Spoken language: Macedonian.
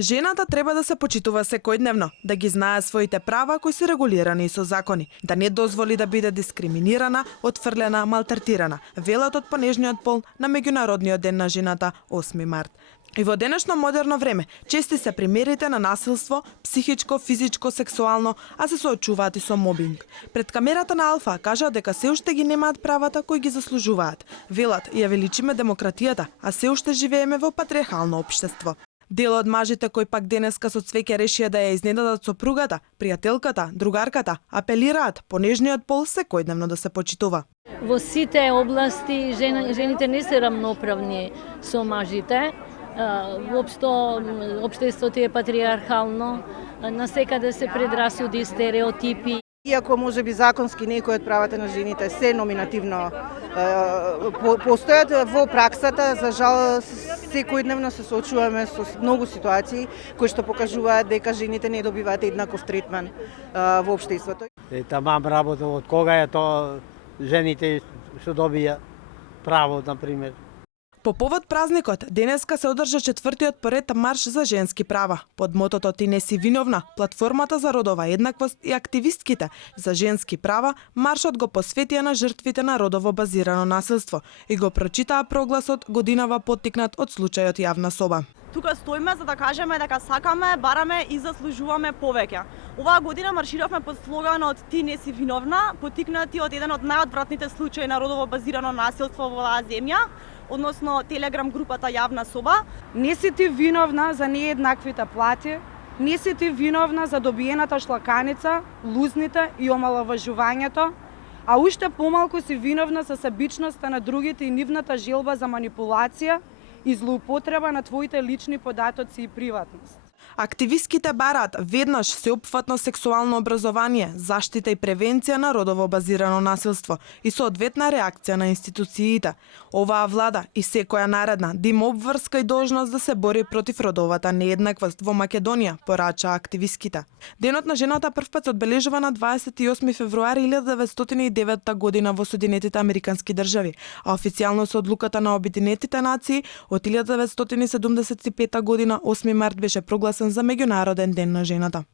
Жената треба да се почитува секојдневно, да ги знае своите права кои се регулирани со закони, да не дозволи да биде дискриминирана, отфрлена, малтретирана, велат од понежниот пол на Меѓународниот ден на жената 8 март. И во денешно модерно време, чести се примерите на насилство, психичко, физичко, сексуално, а се соочуваат и со мобинг. Пред камерата на Алфа кажа дека се уште ги немаат правата кои ги заслужуваат. Велат, ја величиме демократијата, а се уште живееме во патриархално општество. Дел од мажите кои пак денеска со цвеќе решија да ја изненадат сопругата, пријателката, другарката, апелираат понежниот пол секојдневно да се почитува. Во сите области жените не се рамноправни со мажите. Воопшто општеството е патриархално, насекаде се предрасуди, стереотипи. Иако може би законски некои од правата на жените се номинативно постојат во праксата, за жал секојдневно се соочуваме со многу ситуации кои што покажуваат дека жените не добиваат еднаков третман во општеството. Тамам работа од кога е тоа жените што добија право, на пример. По повод празникот, денеска се одржа четвртиот поред марш за женски права. Под мотото "Ти не си виновна", платформата за родова еднаквост и активистките за женски права, маршот го посветија на жртвите на родово базирано насилство и го прочитаа прогласот годинава поттикнат од случајот јавна соба. Тука стоиме за да кажеме дека сакаме, бараме и заслужуваме повеќе. Оваа година марширавме под слоганот "Ти не си виновна", поттикнати од еден од најодвратните случаи на родово базирано насилство во оваа земја, односно Телеграм групата Јавна соба. Не си ти виновна за нееднаквите плати, не си ти виновна за добиената шлаканица, лузните и омаловажувањето, а уште помалку си виновна за себичноста на другите и нивната желба за манипулација и злоупотреба на твоите лични податоци и приватност. Активистките бараат веднаш сеопфатно сексуално образование, заштита и превенција на родово базирано насилство и соодветна реакција на институциите. Оваа влада и секоја наредна да има обврска и должност да се бори против родовата нееднаквост во Македонија, порачаа активистките. Денот на жената првпат се одбележува на 28 февруари 1909 година во Соединетите Американски држави, а официјално со одлуката на Обединетите нации од 1975 година 8 март беше прогласен за Меѓународен ден на жената.